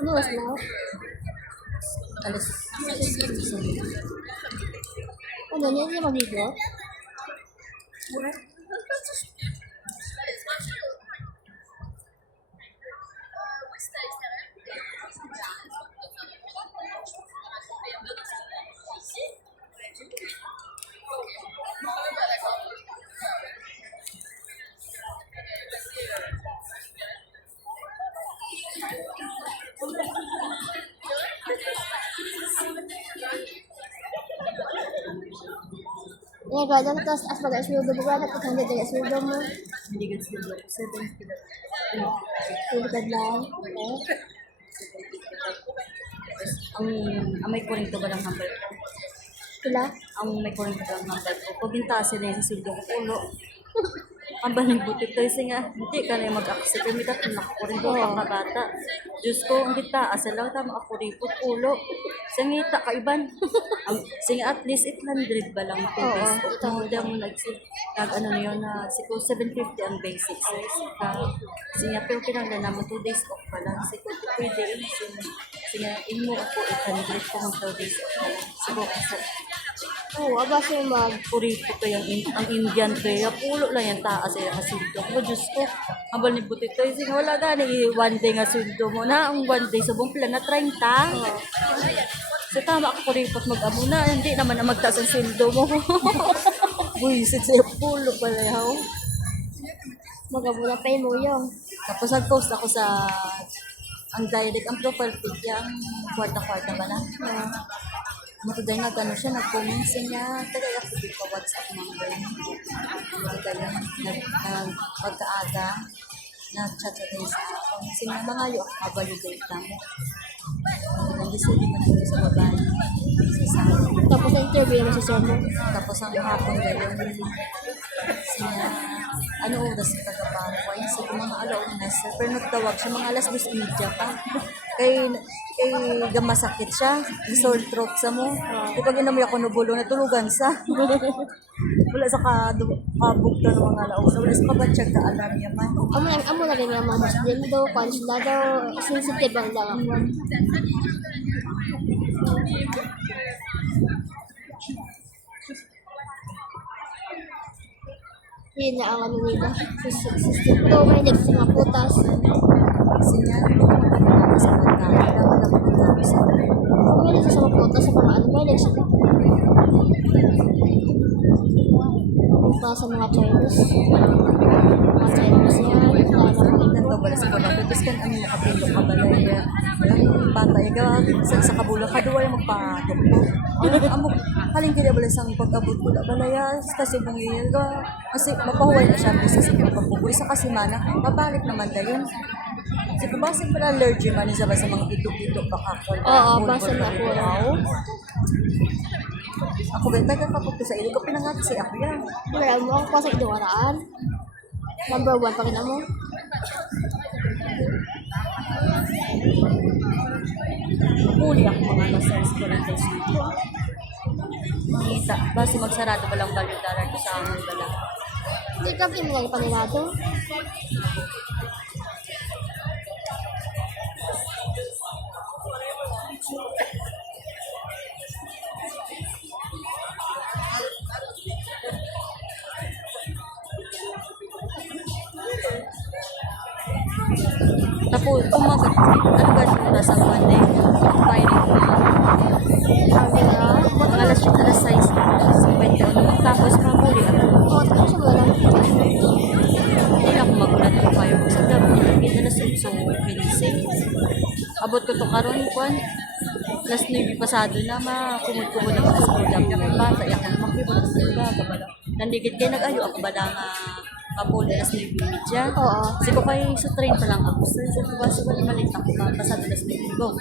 Ano oras na? Alas. Ano, hindi niya mag-video? Ya, gada na tapos as pag-asweldo mo, gada pag hindi taga-asweldo mo. Hindi ka sila. 70. Tulad lang. Ang may kuring to ba lang number ko? Sila? Ang may kuring to ba lang number ko? Pag bintasin na yung sildo ko ulo. Ang baling butit tayo nga, hindi ka na mag-accept. Kami tatang nakakuring ko, kakabata. Diyos ko, ang kita, asal lang tama ako ripot ulo. Sangita, kaiban. Singa at least 800 ba lang 2 days. Kung hindi mo nag-ano na yun na, siguro 750 ang basic size. Singa, pero kinanglan naman 2 days off pa lang. Siguro pwede yun. Singa, imo ako 800 kung mag 2 days off pa lang. Siguro kasi. Oo, aba siya Purito ko yung ang Indian prayer. Pulo lang yung taas yung kasildo ko. Diyos ko, ang balibutid ko. Sige, wala gani. One day nga sildo mo na. Ang one day sa buong plan na 30. So tama ako puripot mag-amo na. Hindi naman na magtaas ang sildo mo. Buisit sa'yo. Pulo pala yaw. mag-abula pa mo yung. Tapos nag-post ako sa ang direct, ang profile pic yung kwarta-kwarta ba na? Matuday na gano'n siya, nag-comment siya, tagay ako dito WhatsApp number. Tagay pagkaaga, nag-chat din sa ako. Sina mga yung kabalidate lang. Hindi sila man dito sa babae. Tapos na-interview mo sa sir mo. Tapos ang hapon gano'n, sina, ano oras sa tagaparo? Sa mga alauna sir, pero nagtawag siya, mga alas 2:30 pa. Kay gamasakit siya, sore throat sa mo. Di pag inamoy ako nubulo, natulugan sa. Wala sa kabukta ng mga alauna. Wala sa kabatsag ka alam niya man. Amo na rin mga Muslim daw, kung sila daw, sensitive ang lang ako. Yun na ang ano nila. System daw, may nag sa mga putas. Sinya, sa pagkain, dapat ako pagkain sa May nag sa mga putas, sa mga ano, may nag sa putas sa mga Chinese. Mga Chinese yan. Ganto bala sa pala. Tapos kan ang nakapilo ka balay. Ang bata, sa kabula, kaduwa yung magpa-doktor. Amok, haling kaya bala sa pag-abot ko na balaya. Kasi bungil ka. Kasi mapahuway na siya sa sige pagbubuhay sa kasimana. Mabalik naman na yun. Kasi babasag pala allergy man sa mga pito-pito pakakol. Oo, basa na ako. Ako ba, taga-kapag ko sa ilo ko pinangat si ako yan. Wala mo, ako pasag duwaraan. Number 1 pa rin mo. Huli ako mga nasa quarantine dito. Kita, base magsarado ba lang value dollar ko sa amon bala. Hindi ka pinagay panilado. Tapos, ano ba siya sa Monday? Firing. Sabi niya, Mga alas 6. Tapos, mamuli ako. oh, tapos mo lang. Hindi na ako magulat ko kayo. Sa gabi, hindi na so pinising. Abot ko to karon kuan. Last 9 pasado na kumud-kumud na ako sa program niya. May bata, yakan makibot ko ba kabala. Nandigit kay nag-ayo ako ba nga kapuli last 9 media. Oo. Kasi ko kay sa train pa lang ako. Sa bus ko malit ako ba pasado last 9 go.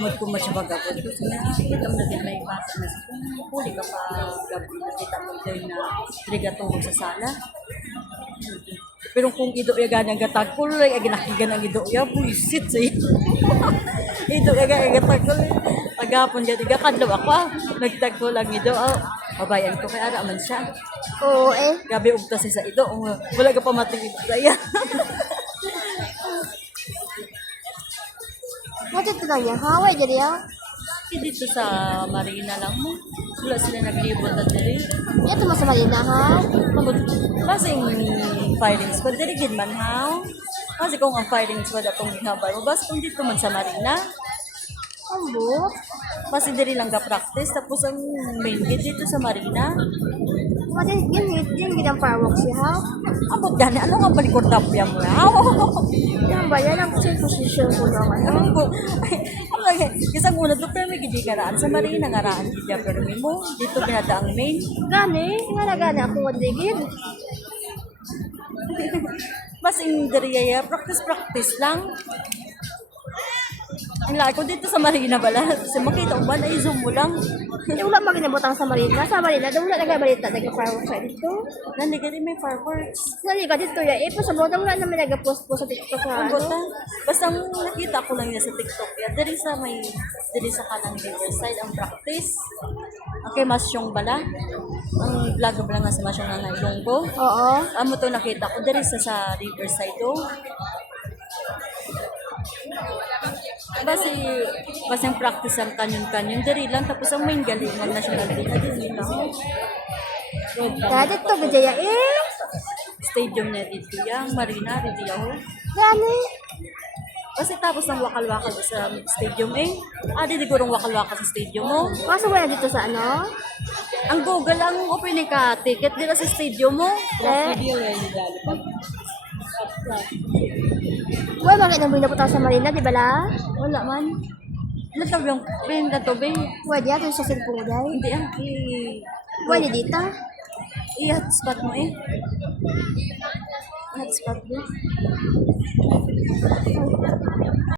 Mod ko match bagabot ko sa nakikita mo na din may bata na puli ka pa gabi nakita mo din na ligatong sa sala. Pero kung ido ya ganang gatag ko ay ginakigan ang ido ya buisit say. Ido ya ganang gatag ko. Agapon gadi kadlaw ako. Nagtag ko lang ido. Babayan ko kay ara man siya. Oo eh. Gabi ugta sa ido. Wala ka pa matingid saya. Matito lang niya. Haway dyan niya. Dito sa Marina lang mo. Wala sila naglibot na diri. Ito mo sa Marina, ha? Basing firing squad diri gid man ha. Kasi kung ang firing squad atong gihabay mo, basta kung dito man sa Marina, Ambo. basta diri lang ga practice tapos ang main gid dito sa Marina. Mati, yan ginang fireworks siya, ha? Abot gani ano nga balikod tapya mo ha. Yan ba? Yan ang position ko naman. Ano ko? Kasi ang una doon pero may gidi karaan sa Marina ngaraan gid pero mo dito binada ang main. Gani? Nga na gani ako madigid. Basing diri ya practice lang. Ang laki ko dito sa Marina bala. Kasi makita ko ba na i-zoom mo lang. Yung wala maginabotang sa Marina. Sa Marina, daw wala nagabalita. Nag-fireworks siya dito. Nandi gani may fireworks. Nali ka dito ya. Pa sa botang wala naman nag-post po sa TikTok na Ang ano. gota. Basta ang nakita ko lang niya sa TikTok ya. Diri sa kanang Riverside ang practice. Okay, Masyong bala. Ang vlog bala nga sa Masyong na Ilonggo. Oo. Amo to nakita ko diri sa Riverside do. Basi ang practice ang kanyon-kanyon diri lang tapos ang main gali mag national day na din lang. Kaya dito, Gajaya eh. Stadium na dito yang Marina dito yaw. Gani. Kasi tapos ng wakal-wakal sa stadium di sigurong wakal-wakal sa stadium mo. Kaso wala dito sa ano? Ang Google ang opening ka ticket dila sa stadium mo. Eh. Wala bakit nang binabotang sa Marina, di ba la? Wala man. Lataw yung pin na to be. Wala diya, ito sa cellphone mo dahil. Hindi Wala dito. i-hotspot mo Hotspot mo.